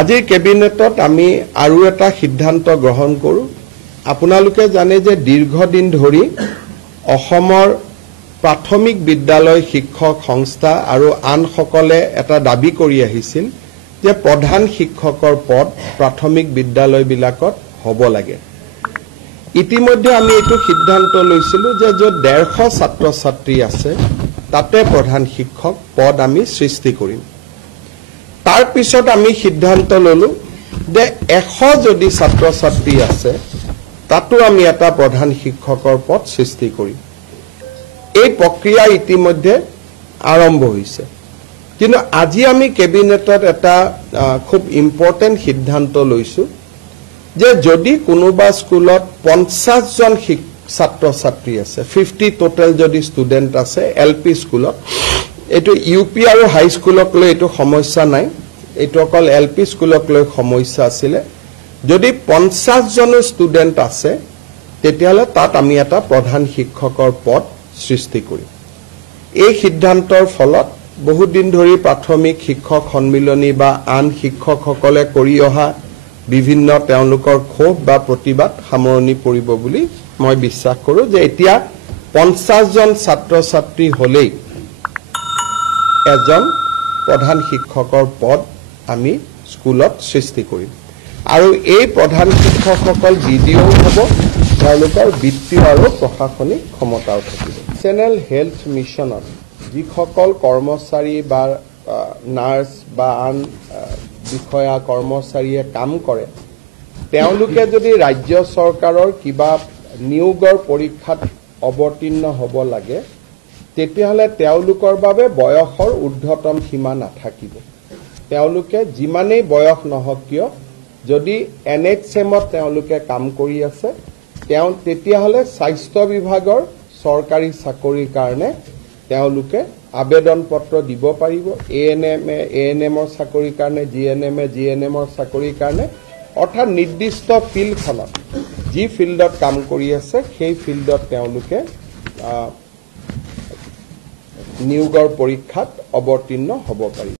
আজিৰ কেবিনেটত আমি আৰু এটা সিদ্ধান্ত গ্ৰহণ কৰোঁ। আপোনালোকে জানে যে দীৰ্ঘদিন ধৰি অসমৰ প্ৰাথমিক বিদ্যালয় শিক্ষক সংস্থা আৰু আনসকলে এটা দাবী কৰি আহিছিল যে প্ৰধান শিক্ষকৰ পদ প্ৰাথমিক বিদ্যালয়বিলাকত হ'ব লাগে। ইতিমধ্যে আমি এইটো সিদ্ধান্ত লৈছিলোঁ যে য'ত 150 ছাত্ৰ ছাত্ৰী আছে তাতে প্ৰধান শিক্ষক পদ আমি সৃষ্টি কৰিম। তাৰ পিছত আমি সিদ্ধান্ত ললোঁ যে 100 যদি ছাত্ৰ ছাত্ৰী আছে তাতো আমি এটা প্ৰধান শিক্ষকৰ পদ সৃষ্টি কৰিম। এই প্ৰক্ৰিয়া ইতিমধ্যে আৰম্ভ হৈছে, কিন্তু আজি আমি কেবিনেটত এটা খুব ইম্পৰ্টেণ্ট সিদ্ধান্ত লৈছোঁ যে যদি কোনোবা স্কুলত 50 জন ছাত্ৰ ছাত্ৰী আছে, 50 টোটেল যদি ষ্টুডেণ্ট আছে LP স্কুলত, এইটো UP আৰু হাই স্কুলক লৈ এইটো সমস্যা নাই, এইটো অকল LP স্কুলক লৈ সমস্যা আছিলে। যদি 50 জন ষ্টুডেণ্ট আছে তেতিয়াহ'লে তাত আমি এটা প্ৰধান শিক্ষকৰ পদ সৃষ্টি কৰিম। এই সিদ্ধান্তৰ ফলত বহুত দিন ধৰি প্ৰাথমিক শিক্ষক সন্মিলনী বা আন শিক্ষকসকলে কৰি অহা বিভিন্ন তেওঁলোকৰ ক্ষোভ বা প্ৰতিবাদ সামৰণি পৰিব বুলি মই বিশ্বাস কৰোঁ যে এতিয়া 50 জন ছাত্ৰ ছাত্ৰী হ'লেই এজন প্ৰধান শিক্ষকৰ পদ আমি স্কুলত সৃষ্টি কৰিম। আৰু এই প্ৰধান শিক্ষকসকল DDO হ'ব, তেওঁলোকৰ বিত্তীয় আৰু প্ৰশাসনিক ক্ষমতাও থাকিব। নেশ্যনেল হেল্থ মিছনত যিসকল কৰ্মচাৰী বা নাৰ্ছ বা আন বিষয়া কৰ্মচাৰীয়ে কাম কৰে, তেওঁলোকে যদি ৰাজ্য চৰকাৰৰ কিবা নিয়োগৰ পৰীক্ষাত অৱতীৰ্ণ হ'ব লাগে তেতিয়াহ'লে তেওঁলোকৰ বাবে বয়সৰ ঊৰ্ধ্বতম সীমা নাথাকিব। তেওঁলোকে যিমানেই বয়স নহওক কিয় যদি NHMত তেওঁলোকে কাম কৰি আছে তেতিয়াহ'লে স্বাস্থ্য বিভাগৰ চৰকাৰী চাকৰিৰ কাৰণে তেওঁলোকে আবেদন পত্ৰ দিব পাৰিব। ANMৰ চাকৰিৰ কাৰণে, GNMৰ চাকৰিৰ কাৰণে, অৰ্থাৎ নিৰ্দিষ্ট ফিল্ডখনত যি ফিল্ডত কাম কৰি আছে সেই ফিল্ডত তেওঁলোকে নিয়োগৰ পৰীক্ষাত অৱতীৰ্ণ হ'ব পাৰিব।